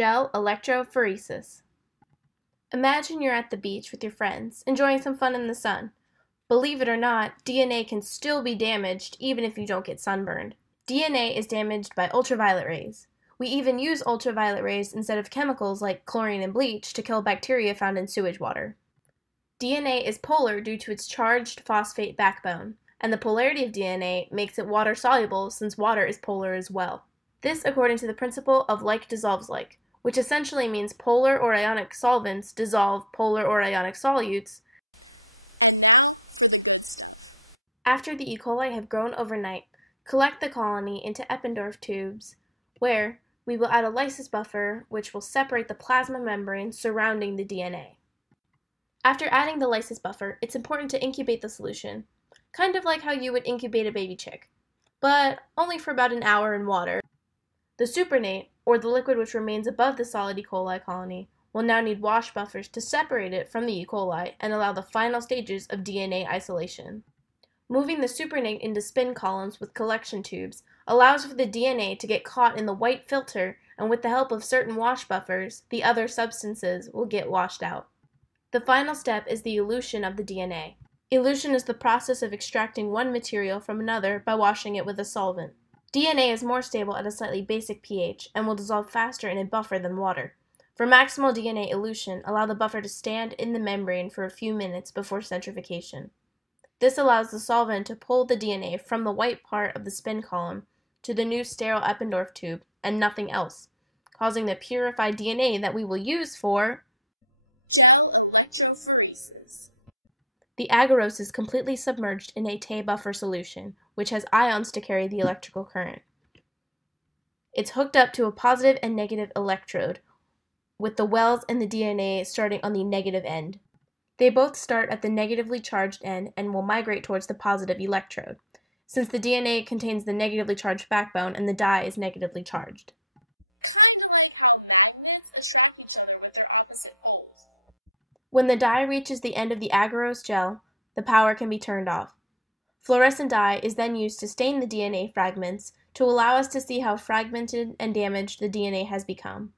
Gel electrophoresis. Imagine you're at the beach with your friends, enjoying some fun in the sun. Believe it or not, DNA can still be damaged even if you don't get sunburned. DNA is damaged by ultraviolet rays. We even use ultraviolet rays instead of chemicals like chlorine and bleach to kill bacteria found in sewage water. DNA is polar due to its charged phosphate backbone, and the polarity of DNA makes it water-soluble since water is polar as well. This according to the principle of like dissolves like, which essentially means polar or ionic solvents dissolve polar or ionic solutes. After the E. coli have grown overnight, collect the colony into Eppendorf tubes, where we will add a lysis buffer which will separate the plasma membrane surrounding the DNA. After adding the lysis buffer, it's important to incubate the solution, kind of like how you would incubate a baby chick, but only for about an hour in water. The supernate, or the liquid which remains above the solid E. coli colony, will now need wash buffers to separate it from the E. coli and allow the final stages of DNA isolation. Moving the supernate into spin columns with collection tubes allows for the DNA to get caught in the white filter, and with the help of certain wash buffers, the other substances will get washed out. The final step is the elution of the DNA. Elution is the process of extracting one material from another by washing it with a solvent. DNA is more stable at a slightly basic pH and will dissolve faster in a buffer than water. For maximal DNA elution, allow the buffer to stand in the membrane for a few minutes before centrifugation. This allows the solvent to pull the DNA from the white part of the spin column to the new sterile Eppendorf tube and nothing else, causing the purified DNA that we will use for electrophoresis. The agarose is completely submerged in a Tay buffer solution, which has ions to carry the electrical current. It's hooked up to a positive and negative electrode, with the wells and the DNA starting on the negative end. They both start at the negatively charged end and will migrate towards the positive electrode, since the DNA contains the negatively charged backbone and the dye is negatively charged. When the dye reaches the end of the agarose gel, the power can be turned off. Fluorescent dye is then used to stain the DNA fragments to allow us to see how fragmented and damaged the DNA has become.